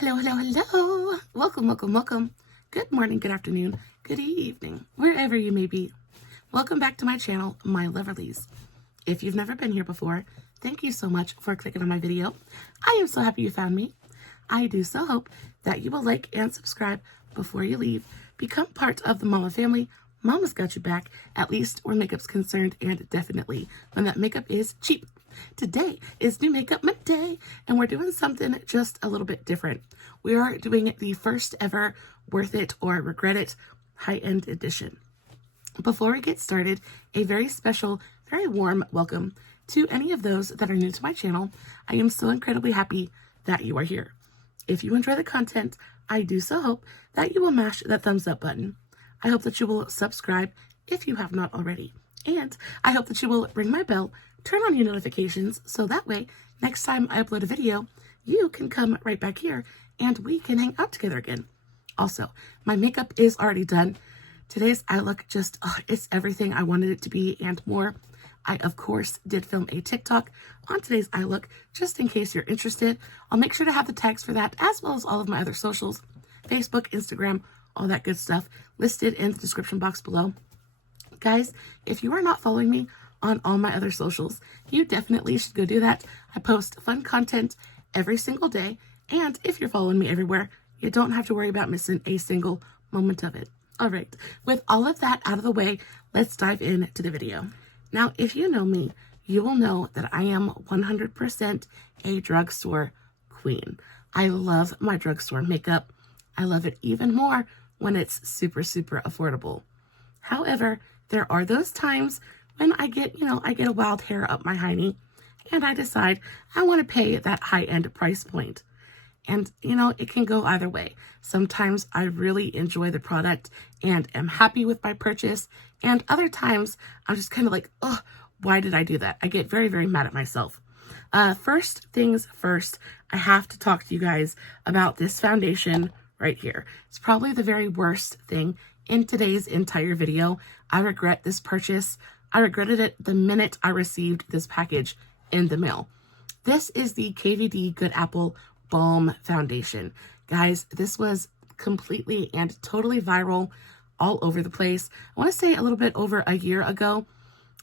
Hello, hello, hello. Welcome, welcome, welcome. Good morning, good afternoon, good evening, wherever you may be. Welcome back to my channel, My Loverlies. If you've never been here before, thank you so much for clicking on my video. I am so happy you found me. I do so hope that you will like and subscribe before you leave. Become part of the Mama family. Mama's got you back, at least where makeup's concerned, and definitely when that makeup is cheap. Today is New Makeup Monday, and we're doing something just a little bit different. We are doing the first ever Worth It or Regret It high-end edition. Before we get started, a very special, very warm welcome to any of those that are new to my channel. I am so incredibly happy that you are here. If you enjoy the content, I do so hope that you will mash that thumbs up button. I hope that you will subscribe if you have not already. And I hope that you will ring my bell, turn on your notifications, so that way, next time I upload a video, you can come right back here and we can hang out together again. Also, my makeup is already done. Today's eye look just, it's everything I wanted it to be and more. I, of course, did film a TikTok on today's eye look, just in case you're interested. I'll make sure to have the tags for that, as well as all of my other socials, Facebook, Instagram, all that good stuff, listed in the description box below. Guys, if you are not following me on all my other socials, you definitely should go do that. I post fun content every single day, and if you're following me everywhere, you don't have to worry about missing a single moment of it. All right, with all of that out of the way, let's dive into the video. Now, if you know me, you will know that I am 100% a drugstore queen. I love my drugstore makeup. I love it even more when it's super, super affordable. However, there are those times when I get a wild hair up my hiney and I decide I want to pay that high-end price point. And, it can go either way. Sometimes I really enjoy the product and am happy with my purchase. And other times I'm just kind of like, oh, why did I do that? I get very, very mad at myself. First things first, I have to talk to you guys about this foundation right here. It's probably the very worst thing in today's entire video. I regret this purchase. I regretted it the minute I received this package in the mail. This is the KVD Good Apple Balm Foundation. Guys, this was completely and totally viral all over the place. I want to say a little bit over a year ago.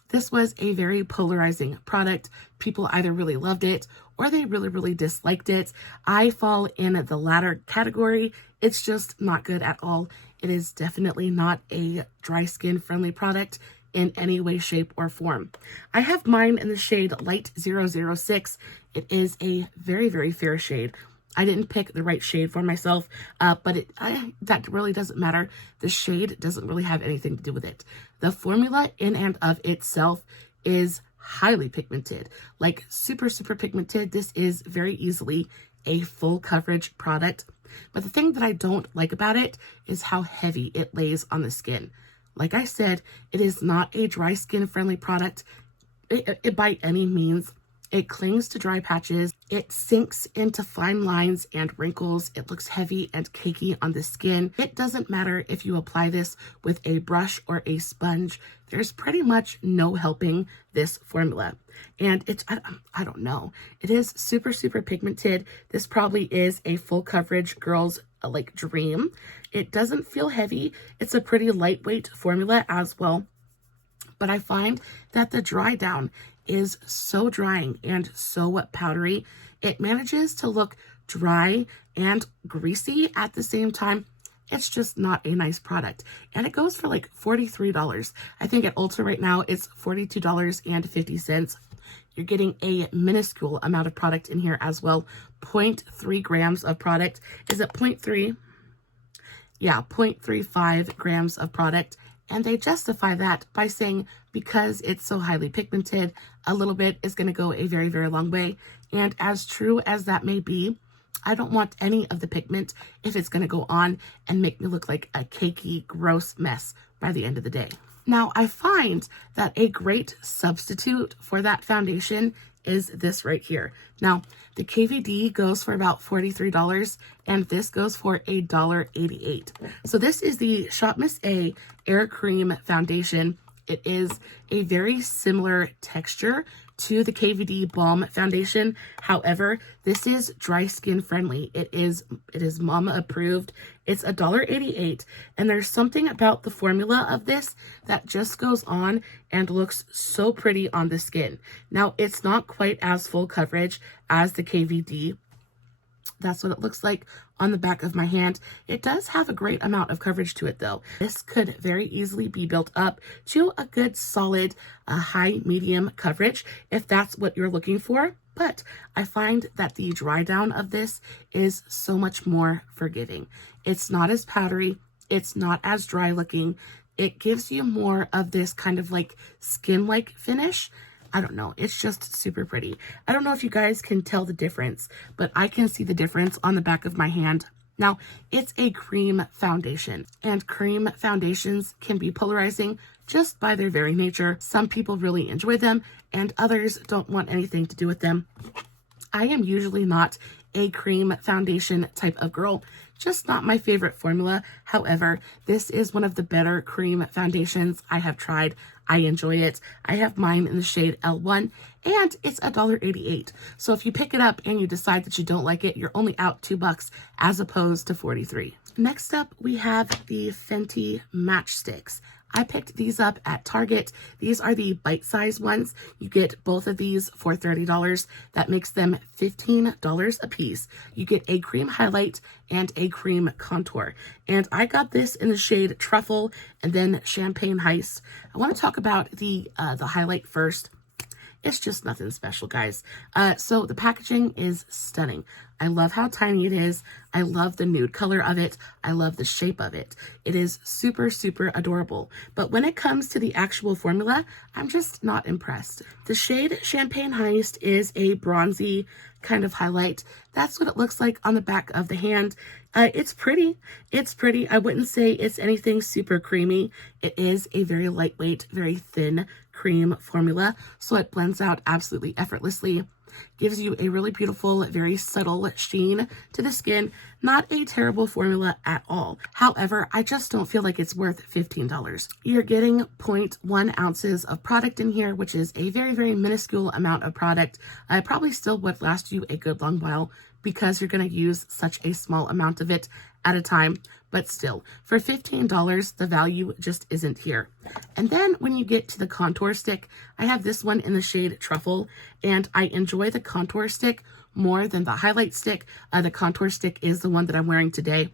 This was a very polarizing product. People either really loved it or they really, really disliked it. I fall in the latter category. It's just not good at all. It is definitely not a dry skin friendly product in any way, shape, or form. I have mine in the shade Light 006. It is a very, very fair shade. I didn't pick the right shade for myself, but that really doesn't matter. The shade doesn't really have anything to do with it. The formula in and of itself is highly pigmented, like super, super pigmented. This is very easily a full coverage product. But the thing that I don't like about it is how heavy it lays on the skin. Like I said, it is not a dry skin friendly product by any means. It clings to dry patches. It sinks into fine lines and wrinkles. It looks heavy and cakey on the skin. It doesn't matter if you apply this with a brush or a sponge. There's pretty much no helping this formula. And it's, I don't know. It is super, super pigmented. This probably is a full coverage girl's dream. It doesn't feel heavy. It's a pretty lightweight formula as well. But I find that the dry down is so drying and so powdery. It manages to look dry and greasy at the same time. It's just not a nice product. And it goes for like $43. I think at Ulta right now it's $42.50. You're getting a minuscule amount of product in here as well. 0.3 grams of product. Is it 0.3? Yeah, 0.35 grams of product. And they justify that by saying because it's so highly pigmented, a little bit is going to go a very, very long way. And as true as that may be, I don't want any of the pigment if it's going to go on and make me look like a cakey, gross mess by the end of the day. Now, I find that a great substitute for that foundation is this right here. Now, the KVD goes for about $43 and this goes for $1.88. So this is the Shop Miss A Air Cream Foundation. It is a very similar texture to the KVD Balm Foundation. However, this is dry skin friendly. It is mama approved. It's $1.88, and there's something about the formula of this that just goes on and looks so pretty on the skin. Now, it's not quite as full coverage as the KVD. That's what it looks like on the back of my hand. It does have a great amount of coverage to it though. This could very easily be built up to a good solid high medium coverage if that's what you're looking for. But I find that the dry down of this is so much more forgiving. It's not as powdery. It's not as dry looking. It gives you more of this kind of like skin-like finish. I don't know. It's just super pretty. I don't know if you guys can tell the difference, but I can see the difference on the back of my hand. Now, it's a cream foundation, and cream foundations can be polarizing just by their very nature. Some people really enjoy them, and others don't want anything to do with them. I am usually not a cream foundation type of girl, just not my favorite formula. However, this is one of the better cream foundations I have tried. I enjoy it. I have mine in the shade L1, and it's $1.88. So if you pick it up and you decide that you don't like it, you're only out $2 as opposed to $43. Next up, we have the Fenty Matchsticks. I picked these up at Target. These are the bite-sized ones. You get both of these for $30. That makes them $15 a piece. You get a cream highlight and a cream contour. And I got this in the shade Truffle and then Champagne Heist. I want to talk about the highlight first. It's just nothing special, guys. So the packaging is stunning. I love how tiny it is. I love the nude color of it. I love the shape of it. It is super, super adorable. But when it comes to the actual formula, I'm just not impressed. The shade Champagne Heist is a bronzy kind of highlight. That's what it looks like on the back of the hand. It's pretty. It's pretty. I wouldn't say it's anything super creamy. It is a very lightweight, very thin cream formula, so it blends out absolutely effortlessly. Gives you a really beautiful, very subtle sheen to the skin. Not a terrible formula at all. However, I just don't feel like it's worth $15. You're getting 0.1 ounces of product in here, which is a very, very minuscule amount of product. It probably still would last you a good long while because you're going to use such a small amount of it at a time. But still, for $15, the value just isn't here. And then when you get to the contour stick, I have this one in the shade Truffle, and I enjoy the contour stick more than the highlight stick. The contour stick is the one that I'm wearing today.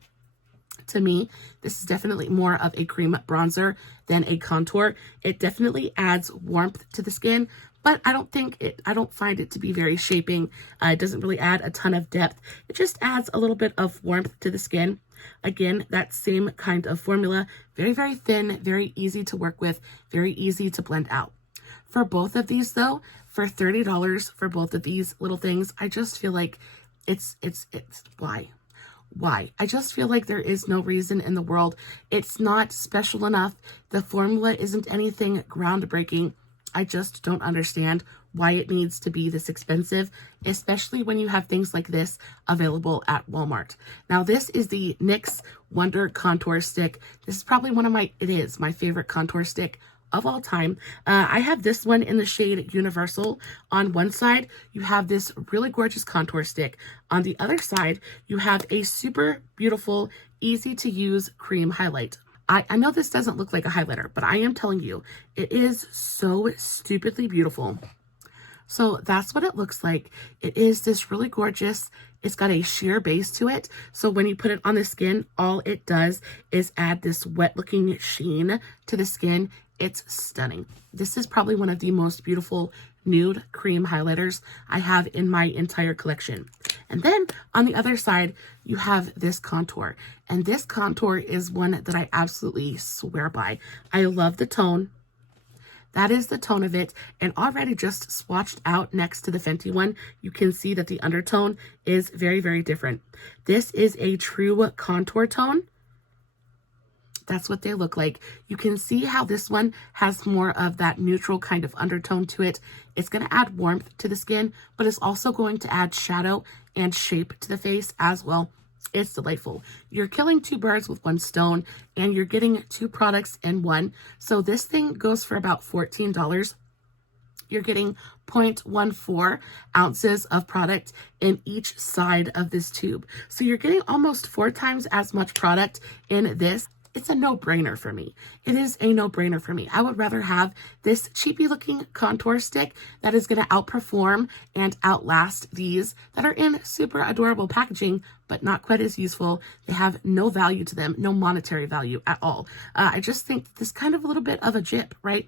To me, this is definitely more of a cream bronzer than a contour. It definitely adds warmth to the skin, but I don't find it to be very shaping. It doesn't really add a ton of depth. It just adds a little bit of warmth to the skin. Again, that same kind of formula, very, very thin, very easy to work with, very easy to blend out. For both of these though, for $30 for both of these little things, I just feel like it's why? I just feel like there is no reason in the world. It's not special enough. The formula isn't anything groundbreaking. I just don't understand why it needs to be this expensive, especially when you have things like this available at Walmart. Now, this is the NYX Wonder Contour Stick. This is probably my favorite contour stick of all time. I have this one in the shade Universal. On one side, you have this really gorgeous contour stick. On the other side, you have a super beautiful, easy to use cream highlight. I know this doesn't look like a highlighter, but I am telling you, it is so stupidly beautiful. So that's what it looks like. It is this really gorgeous, it's got a sheer base to it. So when you put it on the skin, all it does is add this wet looking sheen to the skin. It's stunning. This is probably one of the most beautiful nude cream highlighters I have in my entire collection. And then on the other side, you have this contour. And this contour is one that I absolutely swear by. I love the tone. That is the tone of it. And already just swatched out next to the Fenty one, you can see that the undertone is very, very different. This is a true contour tone. That's what they look like. You can see how this one has more of that neutral kind of undertone to it. It's going to add warmth to the skin, but it's also going to add shadow and shape to the face as well. It's delightful. You're killing two birds with one stone, and you're getting two products in one. So this thing goes for about $14. you're getting 0.14 ounces of product in each side of this tube. So you're getting almost 4 times as much product in this. It's a no-brainer for me. It is a no-brainer for me. I would rather have this cheapy looking contour stick that is going to outperform and outlast these that are in super adorable packaging, but not quite as useful. They have no value to them, no monetary value at all. I just think this kind of a little bit of a jip, right?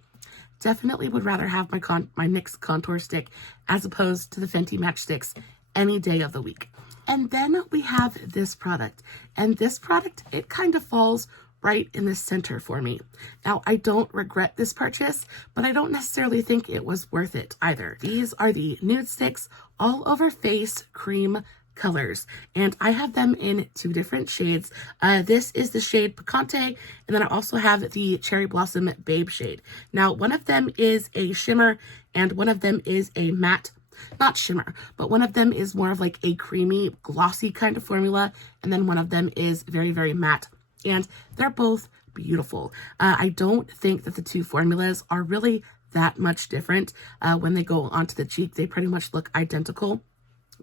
Definitely would rather have my NYX contour stick as opposed to the Fenty matchsticks any day of the week. And then we have this product. And this product, it kind of falls right in the center for me. Now, I don't regret this purchase, but I don't necessarily think it was worth it either. These are the Nude Stix All Over Face Cream colors, and I have them in 2 different shades. This is the shade Picante, and then I also have the Cherry Blossom Babe shade. Now, one of them is a shimmer, and one of them is a matte, not shimmer, but one of them is more of like a creamy, glossy kind of formula, and then one of them is very, very matte. And they're both beautiful. I don't think that the 2 formulas are really that much different. When they go onto the cheek, they pretty much look identical.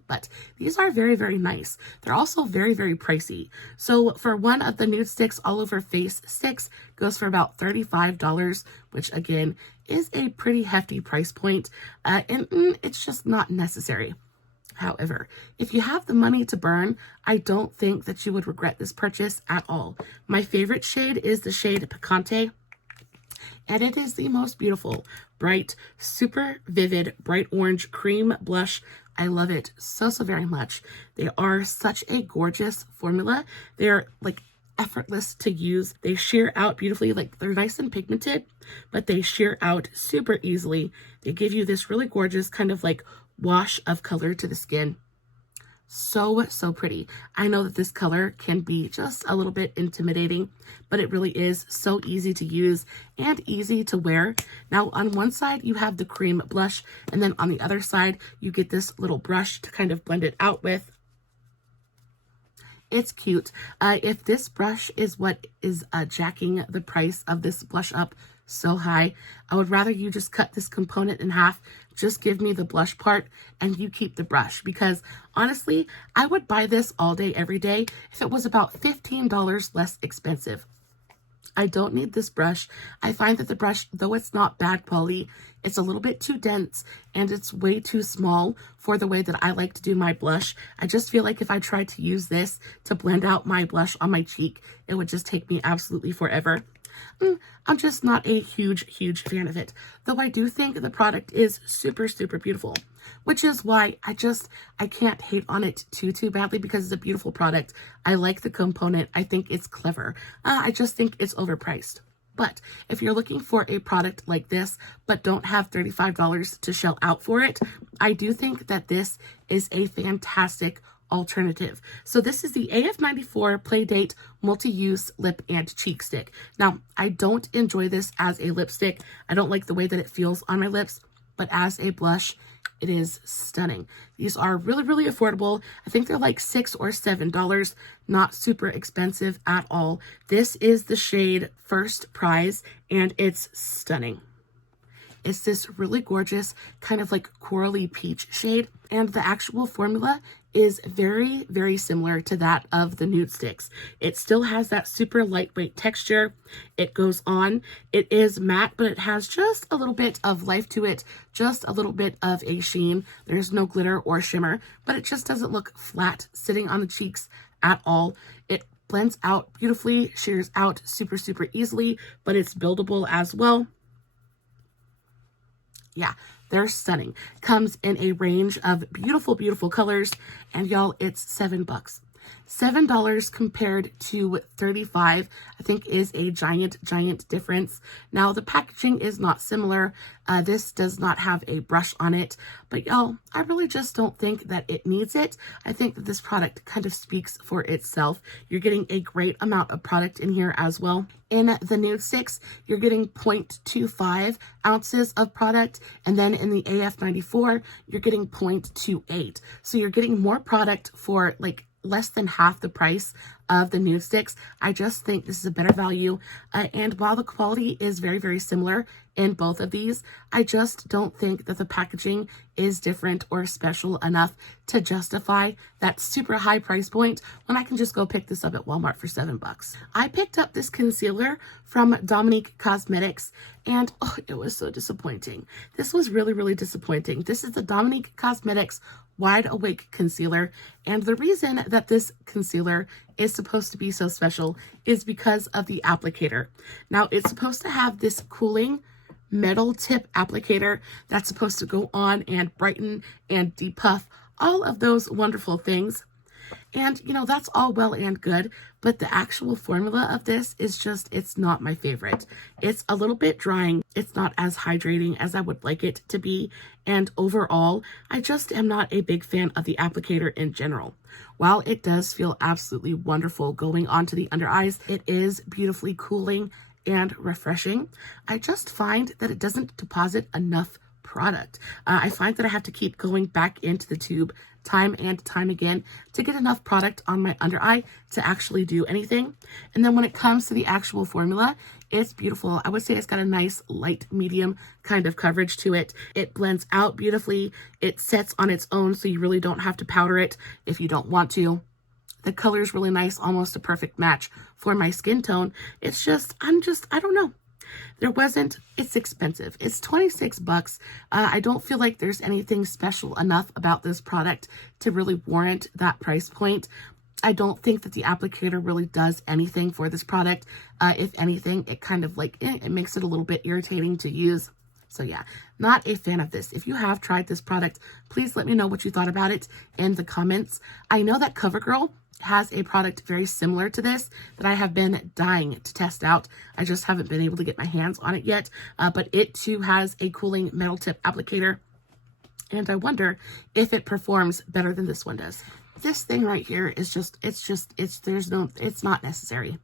But these are very, very nice. They're also very, very pricey. So for one of the Nude Stix All Over Face sticks goes for about $35, which again is a pretty hefty price point. And it's just not necessary. However, if you have the money to burn, I don't think that you would regret this purchase at all. My favorite shade is the shade Picante, and it is the most beautiful, bright, super vivid, bright orange cream blush. I love it so, so very much. They are such a gorgeous formula. They're like effortless to use. They sheer out beautifully. Like, they're nice and pigmented, but they sheer out super easily. They give you this really gorgeous kind of like wash of color to the skin. So, so pretty. I know that this color can be just a little bit intimidating, but it really is so easy to use and easy to wear. Now, on one side, you have the cream blush, and then on the other side, you get this little brush to kind of blend it out with. It's cute. If this brush is what is jacking the price of this blush up so high, I would rather you just cut this component in half. Just give me the blush part and you keep the brush, because honestly, I would buy this all day, every day if it was about $15 less expensive. I don't need this brush. I find that the brush, though it's not bad quality, it's a little bit too dense and it's way too small for the way that I like to do my blush. I just feel like if I tried to use this to blend out my blush on my cheek, it would just take me absolutely forever. I'm just not a huge fan of it, though I do think the product is super, super beautiful, which is why I can't hate on it too badly, because it's a beautiful product. I like the component. I think it's clever. I just think it's overpriced. But if you're looking for a product like this, but don't have $35 to shell out for it, I do think that this is a fantastic alternative. So this is the AF94 Playdate Multi-Use Lip and Cheek Stick. Now, I don't enjoy this as a lipstick. I don't like the way that it feels on my lips, but as a blush, it is stunning. These are really, really affordable. I think they're like $6 or $7, not super expensive at all. This is the shade First Prize, and it's stunning. It's this really gorgeous kind of like corally peach shade, and the actual formula is very, very similar to that of the Nude Stix. It still has that super lightweight texture. It goes on. It is matte, but it has just a little bit of life to it, just a little bit of a sheen. There's no glitter or shimmer, but it just doesn't look flat sitting on the cheeks at all. It blends out beautifully, shears out super, super easily, but it's buildable as well. Yeah, they're stunning. Comes in a range of beautiful, beautiful colors. And y'all, it's $7. $7 compared to $35, I think, is a giant difference. Now, the packaging is not similar. This does not have a brush on it, but y'all, I really just don't think that it needs it. I think that this product kind of speaks for itself. You're getting a great amount of product in here as well. In the Nude Stix, you're getting 0.25 ounces of product, and then in the AF94, you're getting 0.28. So you're getting more product for like less than half the price of the Nude Stix. I just think this is a better value. And while the quality is very, very similar in both of these, I just don't think that the packaging is different or special enough to justify that super high price point when I can just go pick this up at Walmart for $7. I picked up this concealer from Dominique Cosmetics, and oh, it was so disappointing. This was really, really disappointing. This is the Dominique Cosmetics Wide Awake Concealer, and the reason that this concealer is supposed to be so special is because of the applicator. Now, it's supposed to have this cooling metal tip applicator that's supposed to go on and brighten and depuff, all of those wonderful things. And, you know, that's all well and good, but the actual formula of this is just, it's not my favorite. It's a little bit drying. It's not as hydrating as I would like it to be. And overall, I just am not a big fan of the applicator in general. While it does feel absolutely wonderful going onto the under eyes, it is beautifully cooling and refreshing. I just find that it doesn't deposit enough product. I find that I have to keep going back into the tube time and time again to get enough product on my under eye to actually do anything. And then when it comes to the actual formula, it's beautiful. I would say it's got a nice light medium kind of coverage to it. It blends out beautifully. It sets on its own, so you really don't have to powder it if you don't want to. The color is really nice, almost a perfect match for my skin tone. It's just, I don't know. It's expensive. It's $26. I don't feel like there's anything special enough about this product to really warrant that price point. I don't think that the applicator really does anything for this product. If anything, it kind of like, it makes it a little bit irritating to use. So yeah, not a fan of this. If you have tried this product, please let me know what you thought about it in the comments. I know that CoverGirl has a product very similar to this that I have been dying to test out. I just haven't been able to get my hands on it yet, but it too has a cooling metal tip applicator, and I wonder if it performs better than this one does. This thing right here is it's not necessary.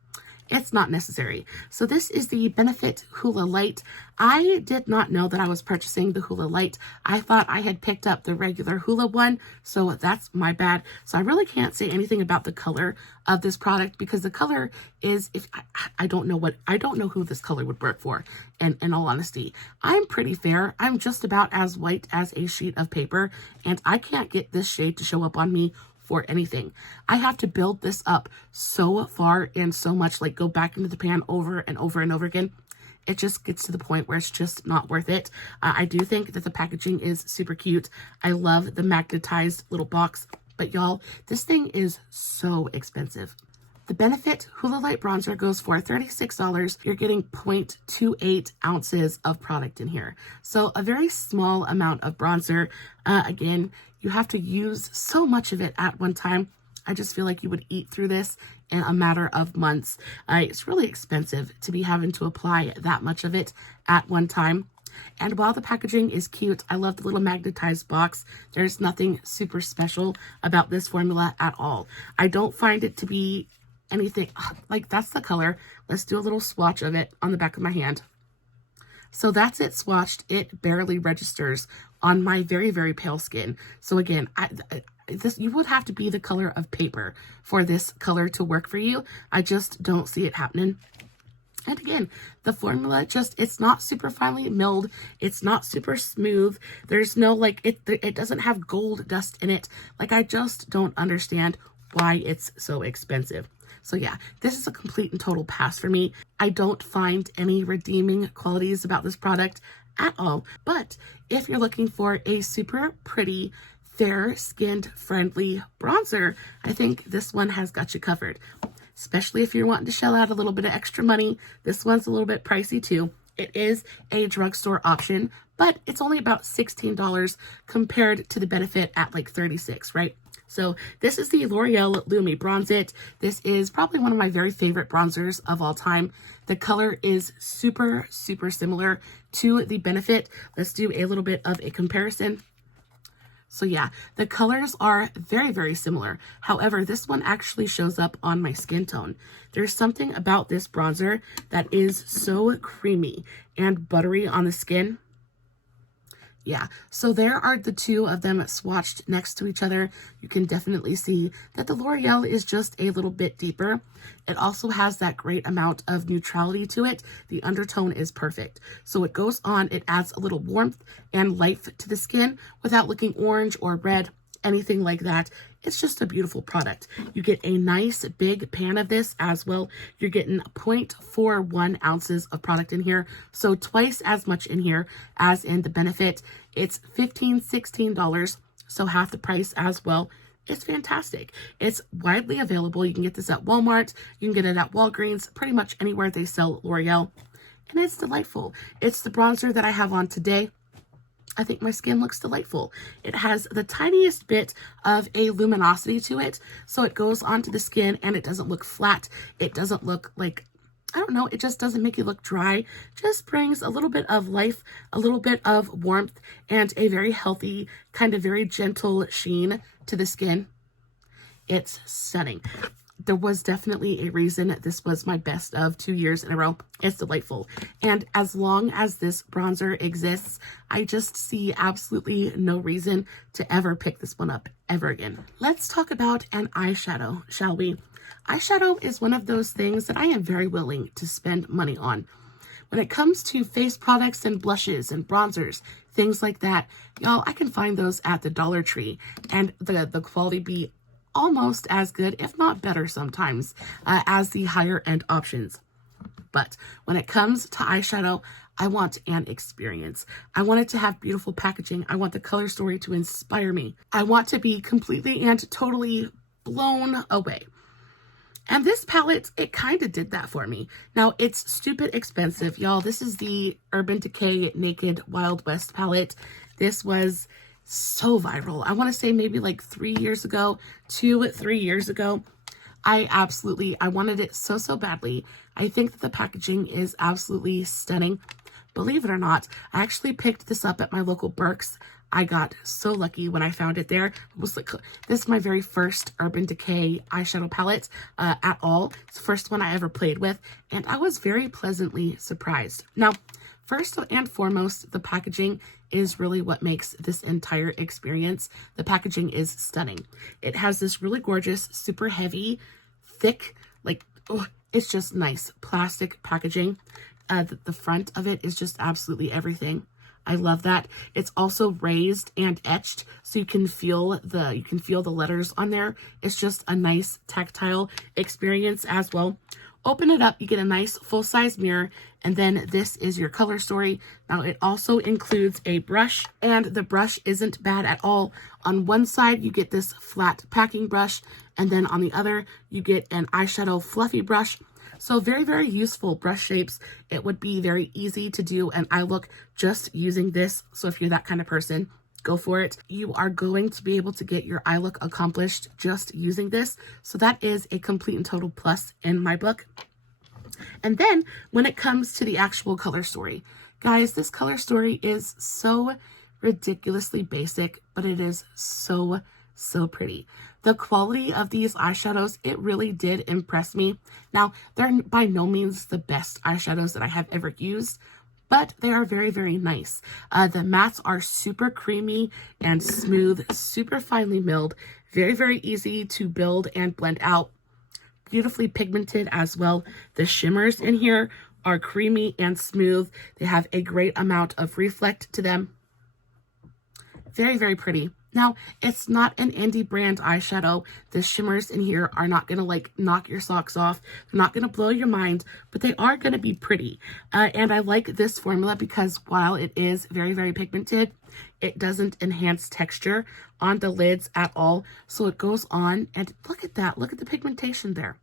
It's not necessary. So this is the Benefit Hoola Light. I did not know that I was purchasing the Hoola Light. I thought I had picked up the regular Hoola one, so that's my bad. So I really can't say anything about the color of this product because the color is, I don't know who this color would work for, and in all honesty. I'm pretty fair. I'm just about as white as a sheet of paper, and I can't get this shade to show up on me for anything. I have to build this up so far and so much, like go back into the pan over and over and over again. It just gets to the point where it's just not worth it. I do think that the packaging is super cute. I love the magnetized little box, but y'all, this thing is so expensive. The Benefit Hoola Light Bronzer goes for $36. You're getting 0.28 ounces of product in here. So a very small amount of bronzer. Again, you have to use so much of it at one time. I just feel like you would eat through this in a matter of months. It's really expensive to be having to apply that much of it at one time. And while the packaging is cute, I love the little magnetized box. There's nothing super special about this formula at all. I don't find it to be anything like, that's the color. Let's do a little swatch of it on the back of my hand. So that's it swatched. It barely registers on my very, very pale skin. So again, you would have to be the color of paper for this color to work for you. I just don't see it happening. And again, the formula it's not super finely milled. It's not super smooth. There's no, like, it doesn't have gold dust in it. Like, I just don't understand why it's so expensive. So yeah, this is a complete and total pass for me. I don't find any redeeming qualities about this product at all. But if you're looking for a super pretty, fair-skinned, friendly bronzer, I think this one has got you covered. Especially if you're wanting to shell out a little bit of extra money. This one's a little bit pricey too. It is a drugstore option, but it's only about $16 compared to the Benefit at like $36, right? So this is the L'Oreal Lumi Bronze It. This is probably one of my very favorite bronzers of all time. The color is super, super similar to the Benefit. Let's do a little bit of a comparison. So yeah, the colors are very, very similar. However, this one actually shows up on my skin tone. There's something about this bronzer that is so creamy and buttery on the skin. Yeah, so there are the two of them swatched next to each other. You can definitely see that the L'Oreal is just a little bit deeper. It also has that great amount of neutrality to it. The undertone is perfect. So it goes on, it adds a little warmth and life to the skin without looking orange or red, anything like that. It's just a beautiful product. You get a nice big pan of this as well. You're getting 0.41 ounces of product in here, so twice as much in here as in the Benefit. It's $16, so half the price as well. It's fantastic. It's widely available. You can get this at Walmart. You can get it at Walgreens, pretty much anywhere they sell L'Oreal, and it's delightful. It's the bronzer that I have on today. I think my skin looks delightful. It has the tiniest bit of a luminosity to it, so it goes onto the skin and it doesn't look flat. It doesn't look like, I don't know, it just doesn't make you look dry. Just brings a little bit of life, a little bit of warmth, and a very healthy, kind of very gentle sheen to the skin. It's stunning. There was definitely a reason this was my best of 2 years in a row. It's delightful. And as long as this bronzer exists, I just see absolutely no reason to ever pick this one up ever again. Let's talk about an eyeshadow, shall we? Eyeshadow is one of those things that I am very willing to spend money on. When it comes to face products and blushes and bronzers, things like that, y'all, I can find those at the Dollar Tree and the quality be almost as good, if not better sometimes, as the higher end options. But when it comes to eyeshadow, I want an experience. I want it to have beautiful packaging. I want the color story to inspire me. I want to be completely and totally blown away. And this palette, it kind of did that for me. Now, it's stupid expensive, y'all. This is the Urban Decay Naked Wild West palette. This was so viral. I want to say maybe like 3 years ago, 3 years ago. I wanted it so badly. I think that the packaging is absolutely stunning. Believe it or not, I actually picked this up at my local Burke's. I got so lucky when I found it there. It was like, this is my very first Urban Decay eyeshadow palette at all. It's the first one I ever played with, and I was very pleasantly surprised. Now, first and foremost, the packaging is really what makes this entire experience. The packaging is stunning. It has this really gorgeous, super heavy, thick, like, oh, it's just nice plastic packaging. The front of it is just absolutely everything. I love that. It's also raised and etched, so you can feel the letters on there. It's just a nice tactile experience as well. Open it up, you get a nice full-size mirror, and then this is your color story. Now, it also includes a brush, and the brush isn't bad at all. On one side, you get this flat packing brush, and then on the other, you get an eyeshadow fluffy brush. So very, very useful brush shapes. It would be very easy to do an eye look just using this. So if you're that kind of person, go for it. You are going to be able to get your eye look accomplished just using this. So that is a complete and total plus in my book. And then when it comes to the actual color story, guys, this color story is so ridiculously basic, but it is so pretty. The quality of these eyeshadows, it really did impress me. Now, they're by no means the best eyeshadows that I have ever used, but they are very, very nice. The mattes are super creamy and smooth, super finely milled, very, very easy to build and blend out. Beautifully pigmented as well. The shimmers in here are creamy and smooth. They have a great amount of reflect to them. Very, very pretty. Now, it's not an indie brand eyeshadow. The shimmers in here are not going to like knock your socks off. They're not going to blow your mind, but they are going to be pretty. And I like this formula because while it is very, very pigmented, it doesn't enhance texture on the lids at all. So it goes on, and look at that. Look at the pigmentation there.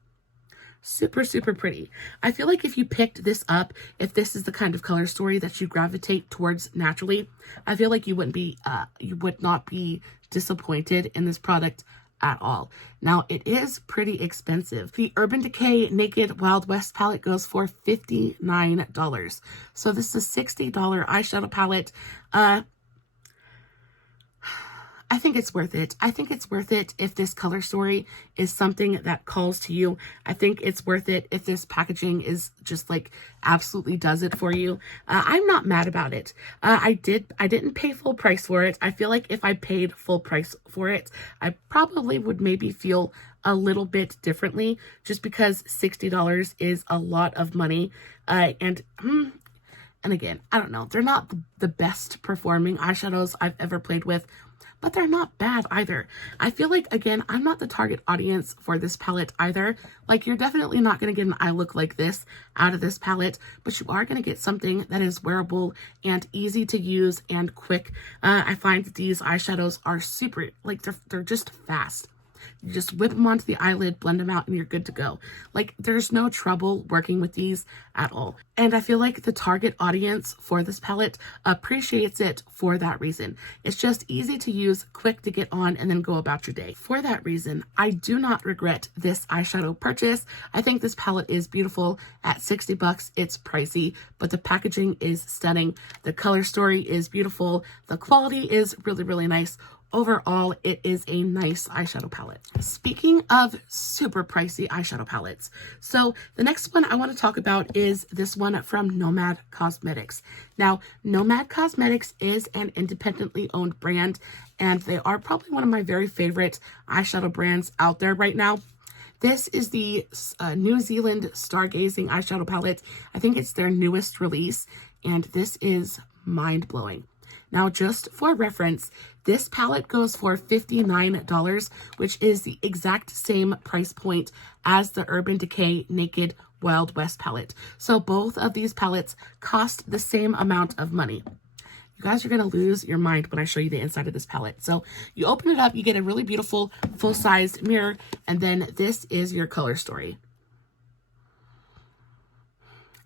Super, super pretty. I feel like if you picked this up, if this is the kind of color story that you gravitate towards naturally, I feel like you would not be disappointed in this product at all. Now, it is pretty expensive. The Urban Decay Naked Wild West palette goes for $59. So this is a $60 eyeshadow palette. I think it's worth it. I think it's worth it if this color story is something that calls to you. I think it's worth it if this packaging is just like absolutely does it for you. I'm not mad about it. I didn't pay full price for it. I feel like if I paid full price for it, I probably would maybe feel a little bit differently, just because $60 is a lot of money. And again, I don't know, they're not the best performing eyeshadows I've ever played with, but they're not bad either. I feel like, again, I'm not the target audience for this palette either. Like, you're definitely not going to get an eye look like this out of this palette, but you are going to get something that is wearable and easy to use and quick. I find that these eyeshadows are super, like, they're just fast. You just whip them onto the eyelid, blend them out, and you're good to go. Like, there's no trouble working with these at all. And I feel like the target audience for this palette appreciates it for that reason. It's just easy to use, quick to get on, and then go about your day. For that reason, I do not regret this eyeshadow purchase. I think this palette is beautiful. At 60 bucks, it's pricey, but the packaging is stunning. The color story is beautiful. The quality is really, really nice. Overall, it is a nice eyeshadow palette. Speaking of super pricey eyeshadow palettes, so the next one I want to talk about is this one from Nomad Cosmetics. Now, Nomad Cosmetics is an independently owned brand, and they are probably one of my very favorite eyeshadow brands out there right now. This is the New Zealand Stargazing eyeshadow palette. I think it's their newest release, and this is mind-blowing. Now, just for reference, this palette goes for $59, which is the exact same price point as the Urban Decay Naked Wild West palette. So both of these palettes cost the same amount of money. You guys are going to lose your mind when I show you the inside of this palette. So you open it up, you get a really beautiful full-sized mirror, and then this is your color story.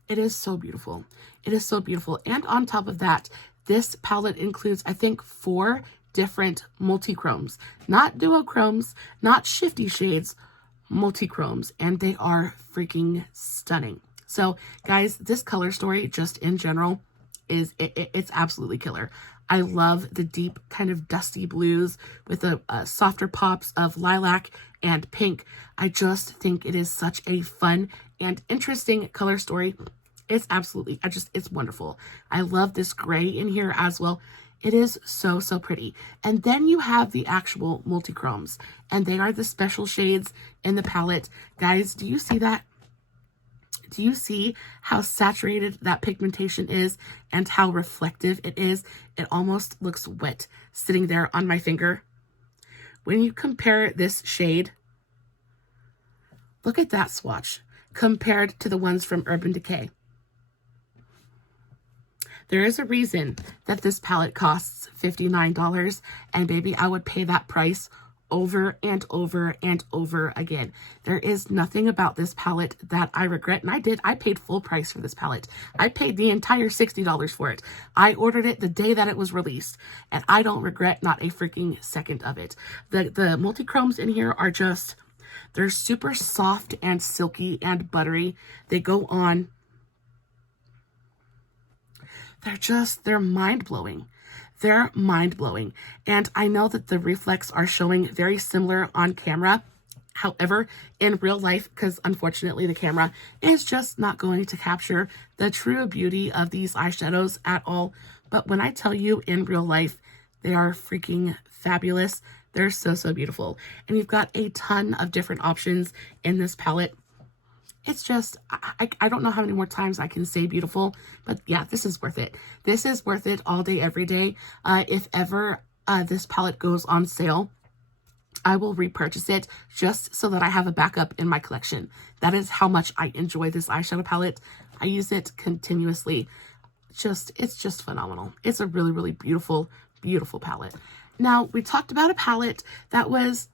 It is so beautiful. It is so beautiful. And on top of that, this palette includes, I think, 4 different multi-chromes. Not duochromes, not shifty shades, multi-chromes. And they are freaking stunning. So, guys, this color story, just in general, is it's absolutely killer. I love the deep kind of dusty blues with the softer pops of lilac and pink. I just think it is such a fun and interesting color story. It's absolutely, it's wonderful. I love this gray in here as well. It is so, so pretty. And then you have the actual multi-chromes, and they are the special shades in the palette. Guys, do you see that? Do you see how saturated that pigmentation is and how reflective it is? It almost looks wet sitting there on my finger. When you compare this shade, look at that swatch compared to the ones from Urban Decay. There is a reason that this palette costs $59, and baby, I would pay that price over and over and over again. There is nothing about this palette that I regret, and I paid full price for this palette. I paid the entire $60 for it. I ordered it the day that it was released, and I don't regret not a freaking second of it. The multi-chromes in here are just, they're super soft and silky and buttery. They go on. They're mind-blowing. They're mind-blowing. And I know that the reflex are showing very similar on camera. However, in real life, because unfortunately the camera is just not going to capture the true beauty of these eyeshadows at all. But when I tell you in real life, they are freaking fabulous. They're so, so beautiful. And you've got a ton of different options in this palette. It's just, I don't know how many more times I can say beautiful, but yeah, this is worth it. This is worth it all day, every day. If ever this palette goes on sale, I will repurchase it just so that I have a backup in my collection. That is how much I enjoy this eyeshadow palette. I use it continuously. It's just phenomenal. It's a really, really beautiful, beautiful palette. Now, we talked about a palette that was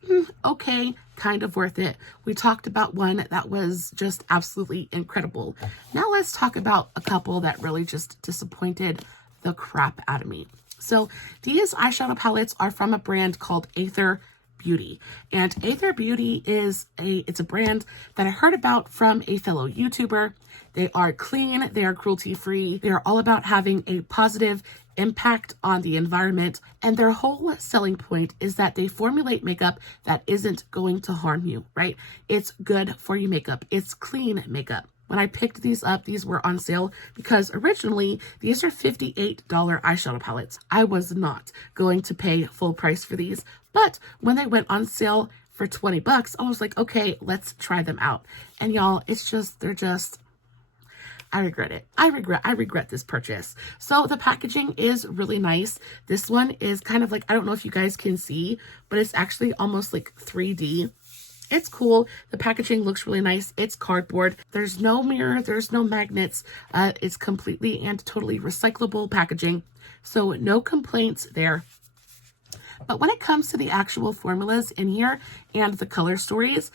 okay, kind of worth it. We talked about one that was just absolutely incredible. Now let's talk about a couple that really just disappointed the crap out of me. So these eyeshadow palettes are from a brand called ATHR Beauty. And ATHR Beauty is it's a brand that I heard about from a fellow YouTuber. They are clean, they are cruelty-free, they are all about having a positive impact on the environment, and their whole selling point is that they formulate makeup that isn't going to harm you, right? It's good for you makeup. It's clean makeup. When I picked these up, these were on sale because originally these are $58 eyeshadow palettes. I was not going to pay full price for these, but when they went on sale for 20 bucks, I was like, okay, let's try them out. And y'all, I regret it. I regret this purchase. So the packaging is really nice. This one is kind of like, I don't know if you guys can see, but it's actually almost like 3D. It's cool. The packaging looks really nice. It's cardboard. There's no mirror. There's no magnets. It's completely and totally recyclable packaging. So no complaints there. But when it comes to the actual formulas in here and the color stories,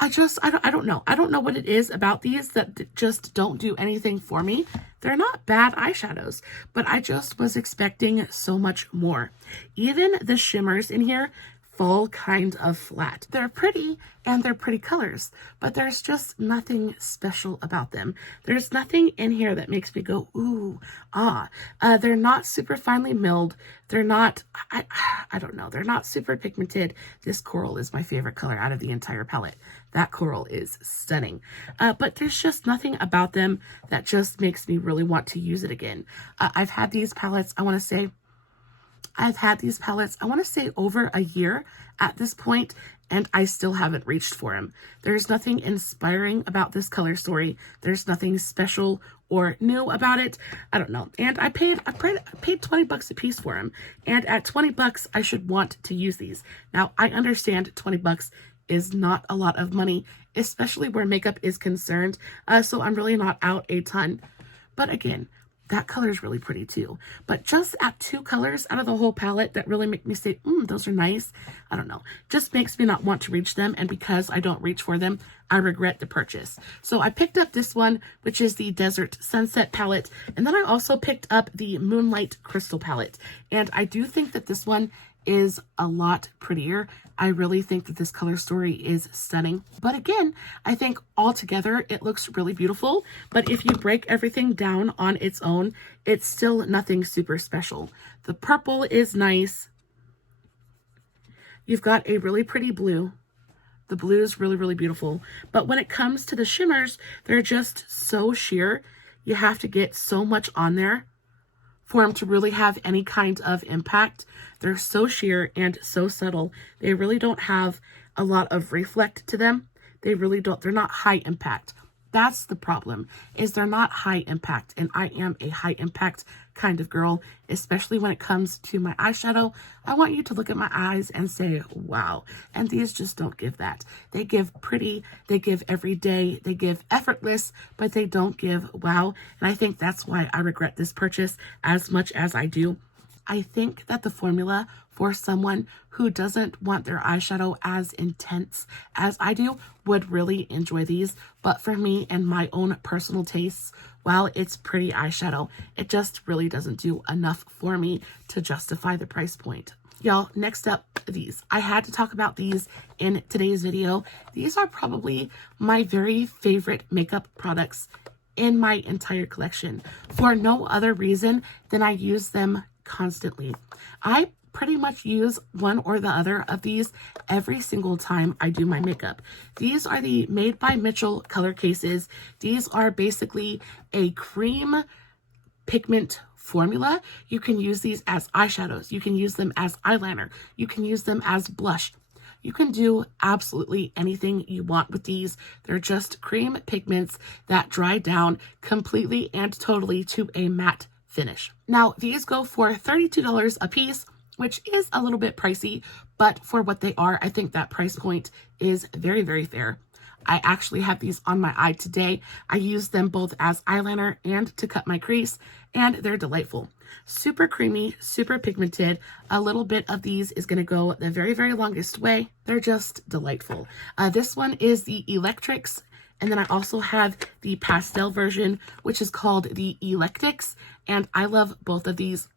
I don't know. I don't know what it is about these that just don't do anything for me. They're not bad eyeshadows, but I just was expecting so much more. Even the shimmers in here fall kind of flat. They're pretty and they're pretty colors, but there's just nothing special about them. There's nothing in here that makes me go, ooh, ah. They're not super finely milled. They're not, I don't know. They're not super pigmented. This coral is my favorite color out of the entire palette. That coral is stunning. But there's just nothing about them that just makes me really want to use it again. I've had these palettes, I want to say over a year at this point, and I still haven't reached for them. There's nothing inspiring about this color story. There's nothing special or new about it. I don't know. And I paid 20 bucks a piece for them. And at 20 bucks, I should want to use these. Now, I understand 20 bucks is not a lot of money, especially where makeup is concerned. So I'm really not out a ton. But again, that color is really pretty too. But just at 2 colors out of the whole palette that really make me say, those are nice. I don't know. Just makes me not want to reach them. And because I don't reach for them, I regret the purchase. So I picked up this one, which is the Desert Sunset palette. And then I also picked up the Moonlight Crystal palette. And I do think that this one is a lot prettier. I really think that this color story is stunning. But again, I think altogether it looks really beautiful. But if you break everything down on its own, it's still nothing super special. The purple is nice. You've got a really pretty blue. The blue is really, really beautiful. But when it comes to the shimmers, they're just so sheer. You have to get so much on there for them to really have any kind of impact. They're so sheer and so subtle. They really don't have a lot of reflect to them. They really don't. They're not high impact. That's the problem, is they're not high impact. And I am a high impact kind of girl, especially when it comes to my eyeshadow. I want you to look at my eyes and say, wow. And these just don't give that. They give pretty, they give everyday, they give effortless, but they don't give wow. And I think that's why I regret this purchase as much as I do. I think that the formula for someone who doesn't want their eyeshadow as intense as I do would really enjoy these. But for me and my own personal tastes, while it's pretty eyeshadow, it just really doesn't do enough for me to justify the price point. Y'all, next up, these. I had to talk about these in today's video. These are probably my very favorite makeup products in my entire collection for no other reason than I use them constantly. I pretty much use one or the other of these every single time I do my makeup. These are the Made by Mitchell color cases. These are basically a cream pigment formula. You can use these as eyeshadows. You can use them as eyeliner. You can use them as blush. You can do absolutely anything you want with these. They're just cream pigments that dry down completely and totally to a matte finish. Now, these go for $32 a piece, which is a little bit pricey, but for what they are, I think that price point is very, very fair. I actually have these on my eye today. I use them both as eyeliner and to cut my crease, and they're delightful. Super creamy, super pigmented. A little bit of these is going to go the very, very longest way. They're just delightful. This one is the Eclectics, and then I also have the pastel version, which is called the Eclectics, and I love both of these.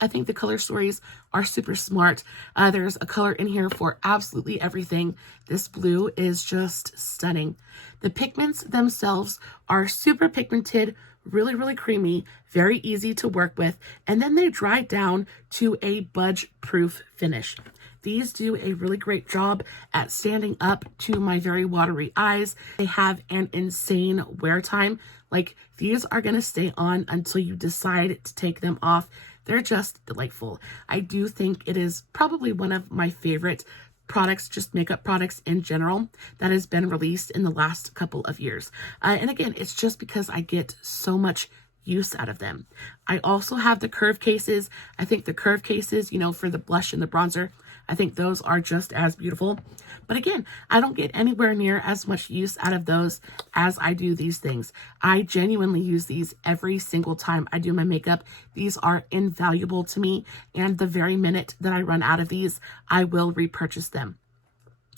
I think the color stories are super smart. There's a color in here for absolutely everything. This blue is just stunning. The pigments themselves are super pigmented, really, really creamy, very easy to work with, and then they dry down to a budge-proof finish. These do a really great job at standing up to my very watery eyes. They have an insane wear time. Like, these are going to stay on until you decide to take them off. They're just delightful. I do think it is probably one of my favorite products, just makeup products in general, that has been released in the last couple of years. And again, it's just because I get so much use out of them. I also have the curve cases. I think the curve cases, you know, for the blush and the bronzer, I think those are just as beautiful. But again, I don't get anywhere near as much use out of those as I do these things. I genuinely use these every single time I do my makeup. These are invaluable to me, and the very minute that I run out of these, I will repurchase them.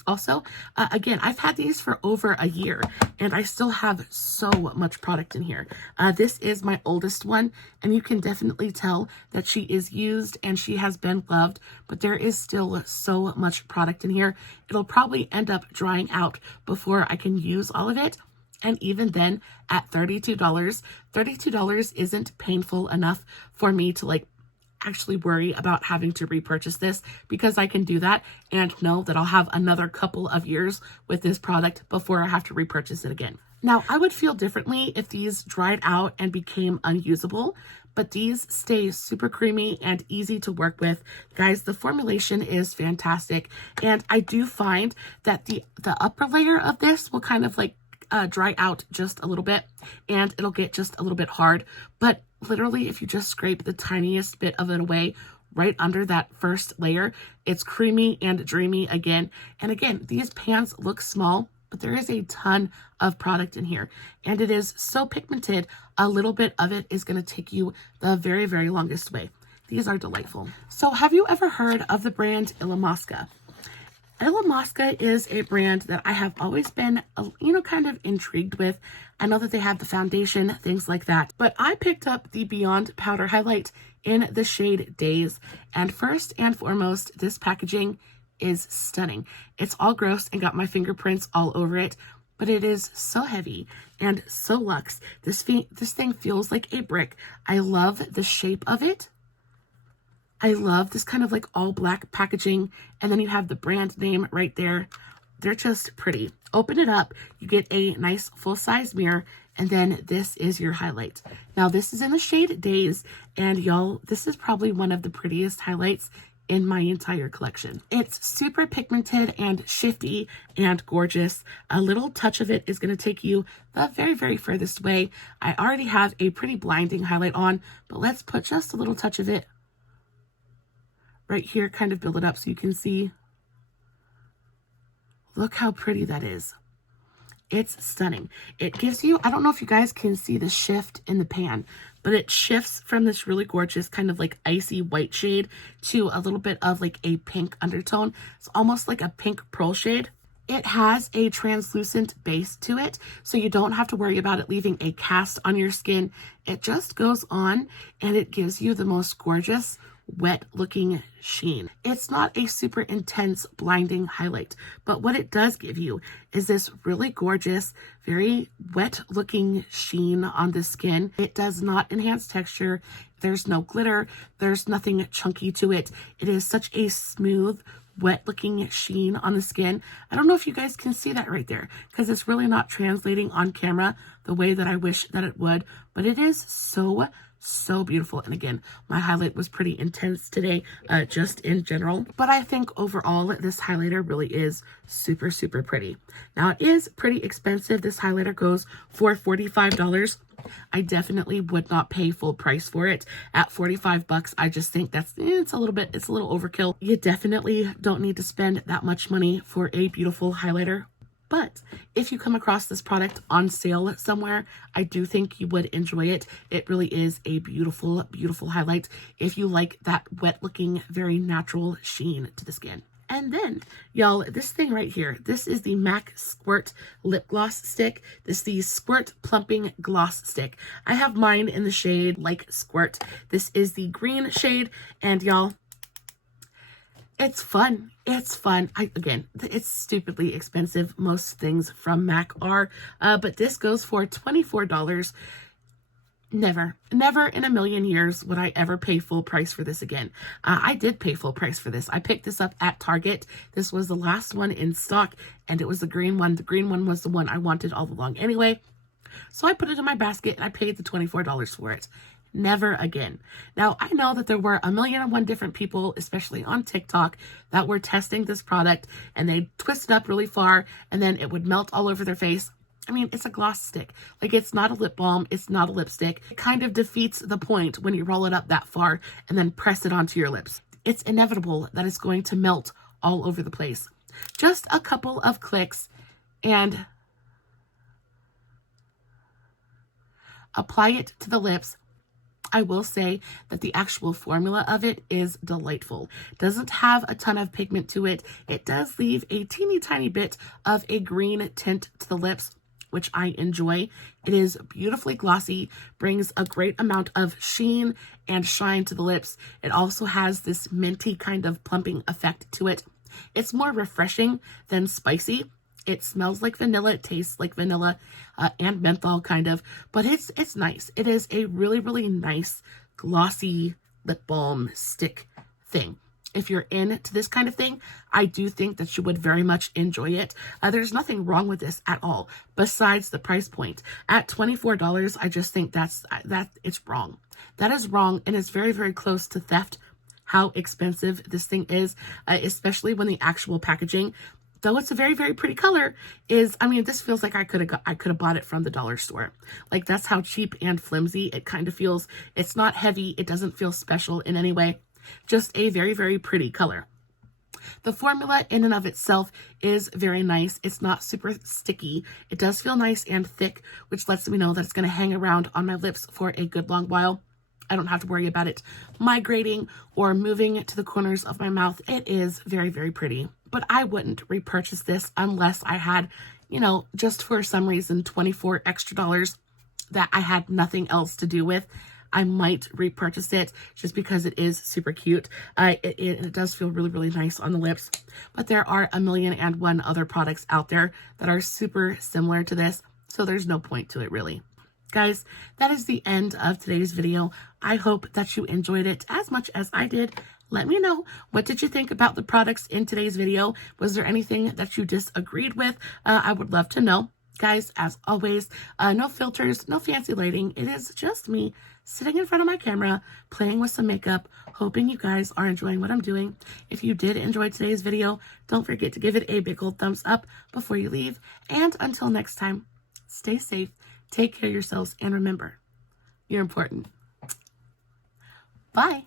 Also, again, I've had these for over a year and I still have so much product in here. This is my oldest one, and you can definitely tell that she is used and she has been loved, but there is still so much product in here. It'll probably end up drying out before I can use all of it. And even then, at $32, $32 isn't painful enough for me to like actually worry about having to repurchase this, because I can do that and know that I'll have another couple of years with this product before I have to repurchase it again. Now, I would feel differently if these dried out and became unusable, but these stay super creamy and easy to work with. Guys, the formulation is fantastic, and I do find that the upper layer of this will kind of like dry out just a little bit, and it'll get just a little bit hard, but literally, if you just scrape the tiniest bit of it away right under that first layer, it's creamy and dreamy again. And again, these pans look small, but there is a ton of product in here, and it is so pigmented, a little bit of it is going to take you the very, very longest way. These are delightful. So have you ever heard of the brand Illamasqua? Illamasqua is a brand that I have always been, kind of intrigued with. I know that they have the foundation, things like that, but I picked up the Beyond Powder Highlight in the shade Days, and first and foremost, this packaging is stunning. It's all gross and got my fingerprints all over it, but it is so heavy and so luxe. This thing feels like a brick. I love the shape of it. I love this kind of like all black packaging, and then you have the brand name right there. They're just pretty. Open it up, you get a nice full-size mirror, and then this is your highlight. Now, this is in the shade Days, and y'all, this is probably one of the prettiest highlights in my entire collection. It's super pigmented and shifty and gorgeous. A little touch of it is going to take you the very, very furthest way. I already have a pretty blinding highlight on, but let's put just a little touch of it right here, kind of build it up so you can see. Look how pretty that is. It's stunning. It gives you, I don't know if you guys can see the shift in the pan, but it shifts from this really gorgeous kind of like icy white shade to a little bit of like a pink undertone. It's almost like a pink pearl shade. It has a translucent base to it, so you don't have to worry about it leaving a cast on your skin. It just goes on and it gives you the most gorgeous wet looking sheen. It's not a super intense blinding highlight, but what it does give you is this really gorgeous, very wet looking sheen on the skin. It does not enhance texture. There's no glitter. There's nothing chunky to it. It is such a smooth, wet looking sheen on the skin. I don't know if you guys can see that right there, because it's really not translating on camera the way that I wish that it would, but it is so beautiful. And again, my highlight was pretty intense today, just in general, but I think overall this highlighter really is super pretty. Now, it is pretty expensive. This highlighter goes for $45. I definitely would not pay full price for it at 45 bucks. I just think that's, it's a little overkill. You definitely don't need to spend that much money for a beautiful highlighter. But if you come across this product on sale somewhere, I do think you would enjoy it. It really is a beautiful highlight if you like that wet looking, very natural sheen to the skin. And then, y'all, this thing right here, this is the MAC Squirt Lip Gloss Stick. This is the Squirt Plumping Gloss Stick. I have mine in the shade Like Squirt. This is the green shade, and y'all, it's fun. It's fun. Again, it's stupidly expensive. Most things from MAC are, but this goes for $24. Never in a million years would I ever pay full price for this again. I did pay full price for this. I picked this up at Target. This was the last one in stock, and it was the green one. The green one was the one I wanted all along anyway. So I put it in my basket, and I paid the $24 for it. Never again. Now, I know that there were 1,000,001 different people, especially on TikTok, that were testing this product, and they'd twist it up really far, and then it would melt all over their face. I mean, it's a gloss stick. Like, it's not a lip balm. It's not a lipstick. It kind of defeats the point when you roll it up that far and then press it onto your lips. It's inevitable that it's going to melt all over the place. Just a couple of clicks and apply it to the lips. I will say that the actual formula of it is delightful. It doesn't have a ton of pigment to it. It does leave a teeny tiny bit of a green tint to the lips, which I enjoy. It is beautifully glossy, brings a great amount of sheen and shine to the lips. It also has this minty kind of plumping effect to it. It's more refreshing than spicy. It smells like vanilla, it tastes like vanilla and menthol kind of, but it's nice. It is a really, really nice glossy lip balm stick thing. If you're into this kind of thing, I do think that you would very much enjoy it. There's nothing wrong with this at all, besides the price point. At $24, I just think that it's wrong. That is wrong, and it's very, very close to theft, how expensive this thing is, especially when the actual packaging, though it's a very, very pretty color, is, I mean, this feels like I could have bought it from the dollar store. Like, that's how cheap and flimsy it kind of feels. It's not heavy. It doesn't feel special in any way. Just a very, very pretty color. The formula in and of itself is very nice. It's not super sticky. It does feel nice and thick, which lets me know that it's going to hang around on my lips for a good long while. I don't have to worry about it migrating or moving to the corners of my mouth. It is very, very pretty. But I wouldn't repurchase this unless I had, you know, just for some reason, $24 extra that I had nothing else to do with. I might repurchase it just because it is super cute. It does feel really, really nice on the lips. But there are 1,000,001 other products out there that are super similar to this, so there's no point to it really. Guys, that is the end of today's video. I hope that you enjoyed it as much as I did. Let me know, what did you think about the products in today's video? Was there anything that you disagreed with? I would love to know. Guys, as always, no filters, no fancy lighting. It is just me sitting in front of my camera, playing with some makeup, hoping you guys are enjoying what I'm doing. If you did enjoy today's video, don't forget to give it a big old thumbs up before you leave. And until next time, stay safe, take care of yourselves, and remember, you're important. Bye.